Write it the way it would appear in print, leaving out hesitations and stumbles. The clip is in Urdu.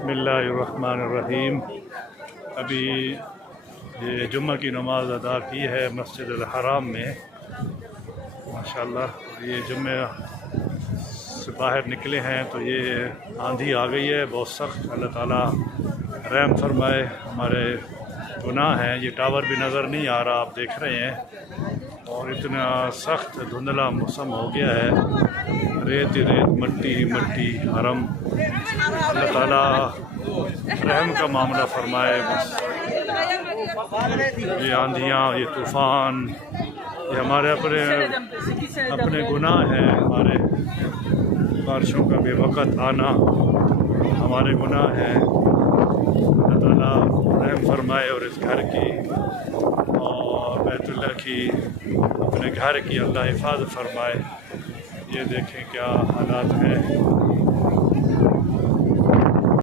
بسم اللہ الرحمن الرحیم۔ ابھی یہ جمعہ کی نماز ادا کی ہے مسجد الحرام میں ماشاءاللہ۔ یہ جمعہ سے باہر نکلے ہیں تو یہ آندھی آ گئی ہے بہت سخت۔ اللہ تعالیٰ رحم فرمائے، ہمارے گناہ ہیں۔ یہ ٹاور بھی نظر نہیں آ رہا، آپ دیکھ رہے ہیں، اور اتنا سخت دھندلا موسم ہو گیا ہے، ریت ہی ریت، مٹی ہی مٹی حرم۔ اللہ تعالیٰ رحم کا معاملہ فرمائے بس۔ یہ آندھیاں، یہ طوفان، یہ ہمارے اپنے گناہ ہیں۔ ہمارے بارشوں کا بے وقت آنا ہمارے گناہ ہیں۔ اللہ تعالیٰ رحم فرمائے اور اس گھر کی اور بیت اللہ کی، اپنے گھر کی اللہ حفاظت فرمائے۔ یہ دیکھیں کیا حالات ہیں۔